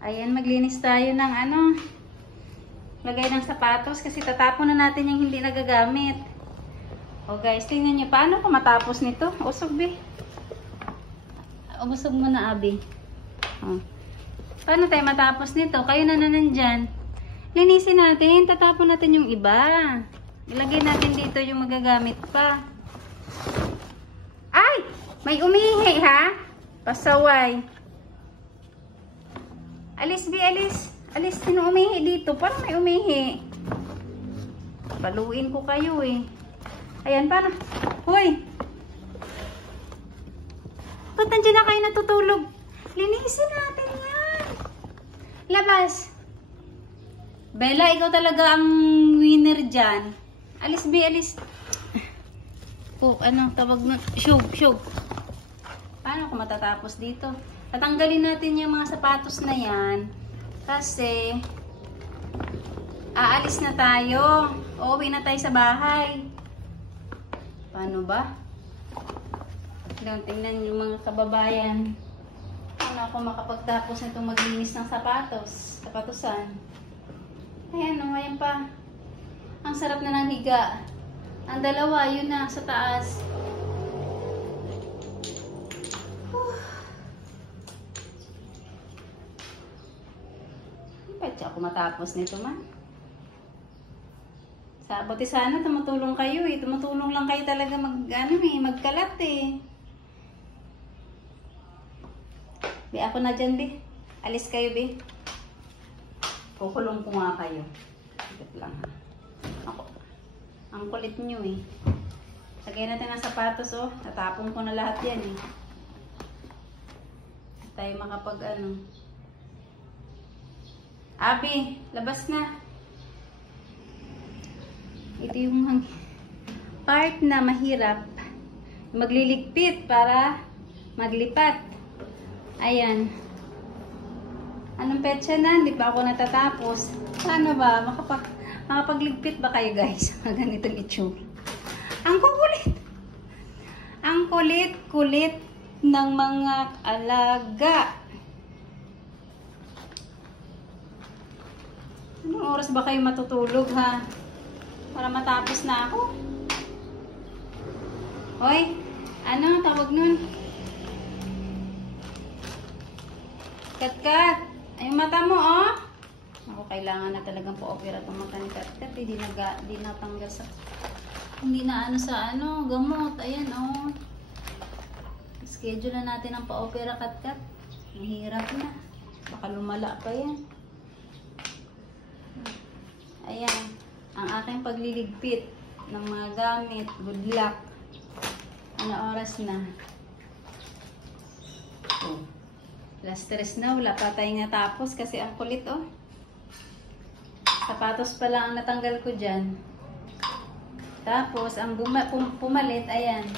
Ayan, maglinis tayo ng ano, lagay ng sapatos kasi tatapon na natin yung hindi nagagamit. O guys, tingnan nyo, paano ko matapos nito? Usog, be. Usog mo na, abi. O. Paano tayo matapos nito? Kayo na nandyan. Linisin natin, tatapon natin yung iba. Ilagay natin dito yung magagamit pa. Ay! May umihi, ha? Pasaway. Alis, bi, alis. Alis, sino umihi dito? Parang may umihi. Paluin ko kayo, eh. Ayan, para. Hoy! Ba't nandiyan na kayo natutulog? Linisin natin yan. Labas. Bella, ikaw talaga ang winner dyan. Alis, bi, alis. Oh, ano, tawag mo. Shog. Paano ko matatapos dito? Tatanggalin natin yung mga sapatos na yan kasi aalis na tayo. Uuwi na tayo sa bahay. Paano ba? Tingnan yung mga kababayan. Paano ako makapagtapos nitong maglinis ng sapatosan. Ayan o, ayan pa. Ang sarap na ng higa. Ang dalawa, yun na, sa taas. Pwede ako matapos nito, man. Buti sana tumutulong kayo, eh. Tumutulong lang kayo talaga magkalat, eh. Bi, ako na dyan, bi. Alis kayo, bi. Kukulong ko nga kayo. Ikot lang, ha. Ako. Ang kulit nyo, eh. Lagay natin ang sapatos, oh. Natapon ko na lahat yan, eh. Tayo makapag, Abi, labas na. Ito yung part na mahirap. Magliligpit para maglipat. Ayan. Anong petsa na? Hindi pa ako natatapos. Paano ba? Makapagligpit ba kayo, guys? Ganitong itsura. Ang kukulit. Ang kulit-kulit ng mga alaga. Anong oras ba kayo matutulog, ha? Para matapos na ako. Hoy, ano tawag nun? Kat-kat. Ay, mata mo, oh. Ako, kailangan na talagang pa-opera itong mata ni Kat-kat. Di natanggal sa... Hindi na sa gamot. Ayan, oh. Schedule na natin ang pa-opera, Kat-kat. Mahirap na. Baka lumala pa yan. Ayan, ang aking pagliligpit ng mga gamit. Good luck. Ano oras na? Oh. Last 3 na. Wala pa tayong natapos kasi ang kulit, oh. Sapatos pa lang ang natanggal ko dyan. Tapos, ang pumalit, ayan.